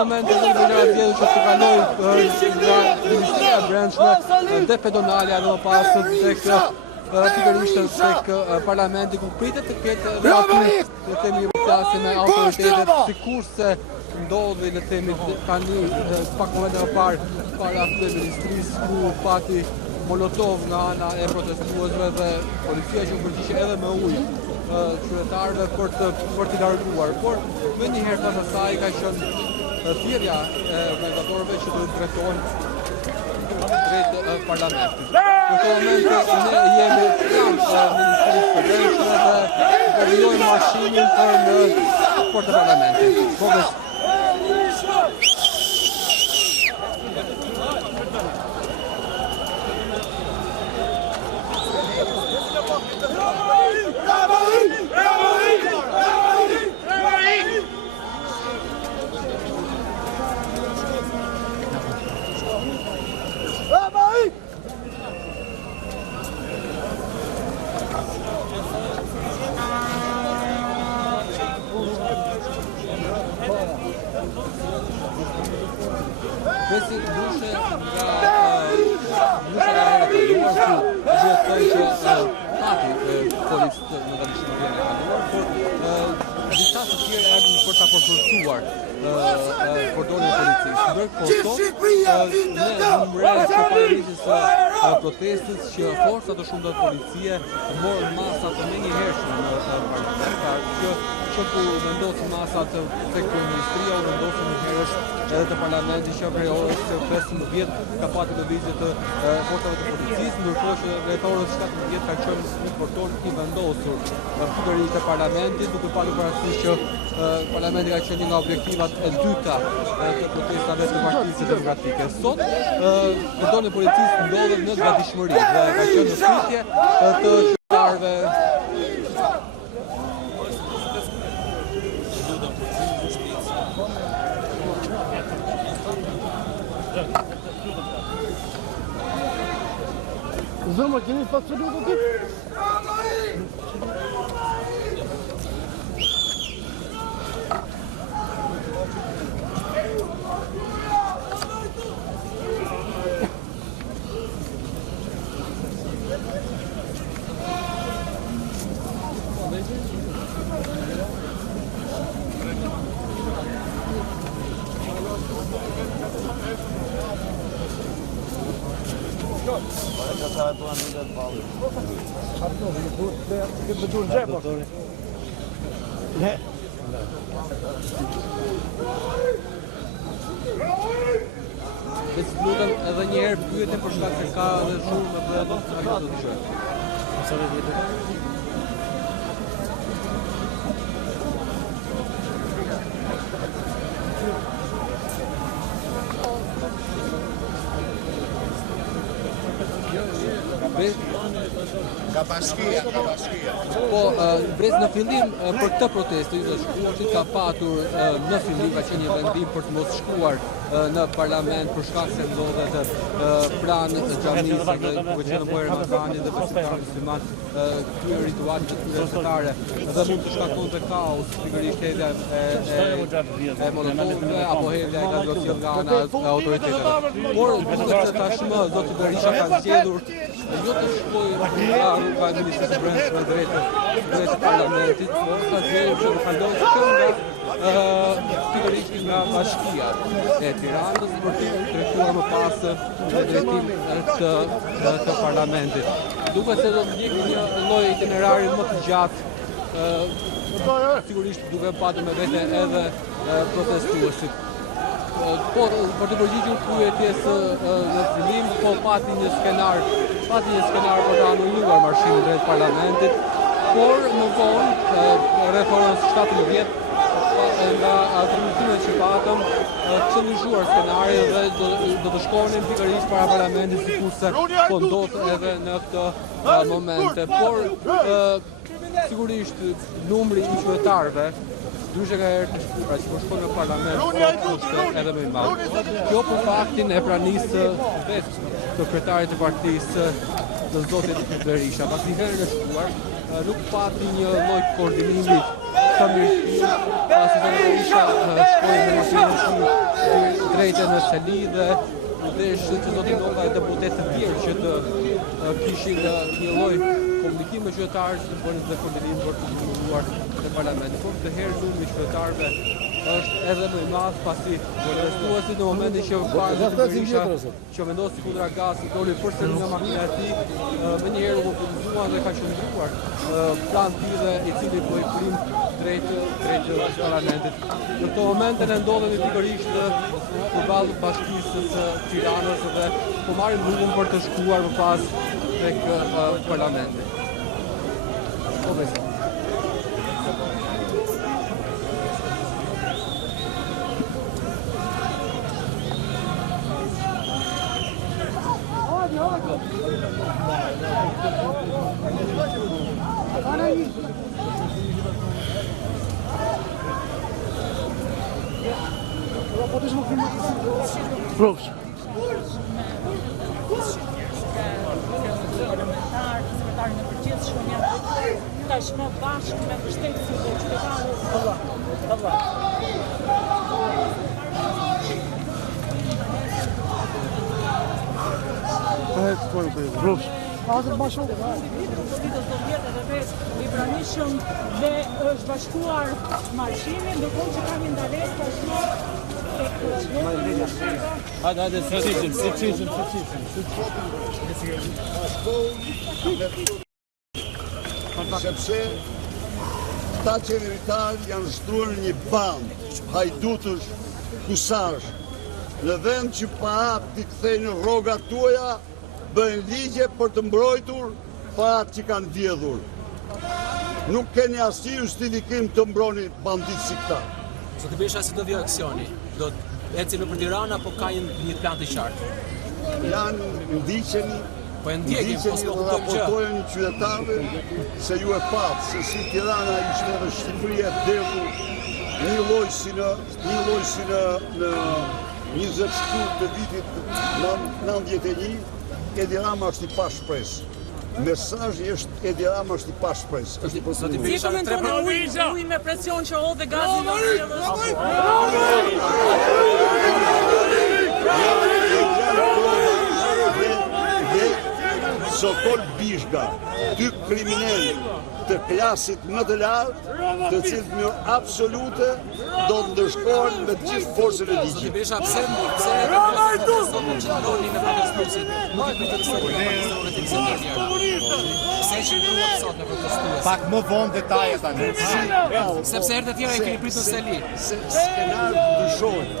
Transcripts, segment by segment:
moment të vjetë që të kaloj nga Ministria e Brendshme dhe pedonale dhe më pasë pikërisht tek parlamenti ku pritet të ketë të themi rrugëtase me autoritetet sikurse ndodhi le të themi tani pak momente më parë para ministrisë ku pati molotov nga ana e protestuesve dhe policia që u përgjigje edhe me ujë qytetarëve për t'i larguar, por më njëherë pas asaj ka qenë thirrja e organizatorëve që të drejtohen drejt parlamentit. Në këtë moment ne jemi pranë Ministrisë së Brendshme dhe vijojmë mashinin për të parlamentit. Besi ndryshe pati policët në dalishin e kaluar, por disa të tjerë erdhën për ta përforcuar përdorin e policisë. Ndërkohë ne numëre që paraqesis protestës që forca të shumta policie morën masa të menjëhershme në parlament, që ku vendosin masat tek ministria, u vendosin njëherësh edhe të parlamenti që prej orës 15 ka pati lëvizje të forcave të policisë, ndërkohë që rreth orës 17 ka qenë një porton i vendosur pikërisht te parlamenti, duke patur parasysh që parlamenti ka qenë një nga objektivat e dyta të protestave të Partisë Demokratike. Sot përdorimi i policisë ndodhet në gatishmëri dhe ka qenë në pritje të qytetarëve. Zëma, keni pas të lutë të Lutem edhe një herë pyetjen për shkak se ka edhe zhurmë apo do të dëshoj. Ka bashkia. Po, brez në fillim për këtë protestë të shkuartit ka patur në fillim ka qenë një vendim për të mos shkuar në parlament për shkak se ndodhet pranë xhamisë dhe duke qenë bërë Ramazani dhe besimtarët musliman këtyre ritualet fetare dhe mund të shkaktonte kaos pikërisht hedhja e molotovëve apo hedhja e gazocion nga ana e autoriteteve. Por duket se tashmë zoti Berisha ka zgjedhur jo të shkojë nga rruga e Ministrisë së Brendshme drejt parlamentit, por ka zgjedhur që të kalojë pikërisht nga bashkia e Tiranës për të drejtuar më pas në drejtim të parlamentit. Duket se do të ndjekë një lloj itinerari më të gjatë, sigurisht duke patur me vete edhe protestuesit. Por për të përgjigjur pyetjes në fillim, po pati një skenar për të anuluar marshimin drejt parlamentit, por më vonë rreth orës 17 nga transmitimet që patëm kishte ndryshuar skenari dhe do të shkonin pikërisht para parlamentit sikurse po ndodh edhe në këtë momente. Por sigurisht numri i qytetarëve ndryshe nga herë pra që po shkon në parlament është edhe më i madh. Kjo për faktin e pranisë vetë të kryetarit të partisë të zotit Berisha. Pasi herën e shkuar nuk pati një lloj koordinimi Mirësi, pasi të Berisha shkoi në makinë drejtë në Seli dhe që zoti Nova e deputetë të tjerë që të kishin një lloj komunikimi me qytetarët për një referendum për të zhvilluar në parlament. Por këtë herë numri i qytetarëve është edhe më i madh pasi protestuesit në momentin që Berisha që vendosi kundra gasit doli përsëri nga makina e tij, më njëherë u mobilizuan dhe ka qëndruar plan tillë i cili po i prim drejt parlamentit. Në këtë moment ne ndodhemi pikërisht përballë bashkisë së Tiranës dhe po marrim rrugën për të shkuar më pas tek parlamenti. Po besoj. Proszę. Sekretari në përgjithshëm janë tashmë bashkë me mbështetësin e qytetarëve. Proszę. Hazır bashkë. Vitos do vjetë edhe vetë i pranishëm dhe është bashkuar marshimi, ndërkohë që kanë ndalesë tashmë. Hajde, siçim. Sepse ta qeveritarë janë shtruar një bandë hajdutësh, kusarësh, në vend që pa hap t'i kthejnë rrogat tuaja, bëjnë ligje për të mbrojtur atë që kanë vjedhur. Nuk keni asnjë justifikim të mbroni bandit si këta. Zoti Berisha si do vijë aksioni? Do eci në për Tiranë apo ka një plan të qartë? Janë ndiqeni Po e ndjekim, po s'po kuptojmë gjë. raportojnë qytetarëve se ju e patë se si Tirana ishte dhe Shqipëria e vdekur një lloj si në 20 shkurt të vitit 91, Edi Rama është i pa shpresë. Mesazhi është Edi Rama është i pa shpresë. Zoti Si Berisha komenton ujë me presion që hodhe gazin në Sokol Bishga, dy kriminal të klasit më të lartë, të cilët në absolute do të ndërshkohen me të gjithë forcën e Zoti ligjit. Berisha pse sot që ndroni me protestuesit? Nuk i pritet sot në pse që ndruat sot në protestues? Pak më vonë detajet tani. Sepse herë të tjera e keni pritur në Seli. Se skenari ndryshojnë.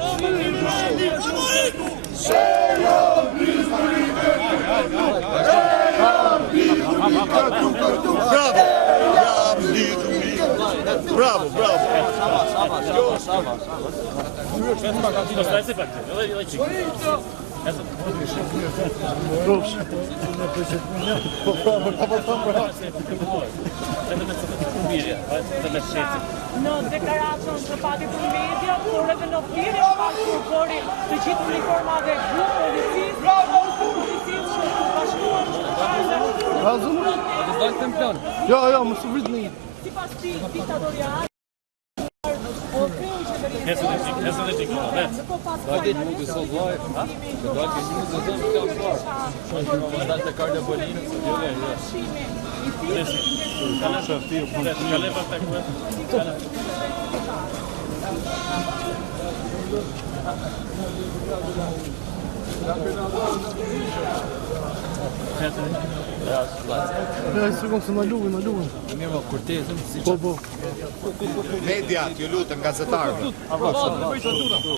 Bravo! Jam lidhur. Bravo. Proszę. në deklaratën që pati për media, por edhe në thirrje pas kurgori të gjithë uniformave grupë policisë që të bashkuar qytetarëve. Razum? Ja, më së vrit në një. Sipas diktatorial. Ja, sekund se na luajn. Mirë, po kurtezën si Po. Mediat, ju lutem gazetarëve.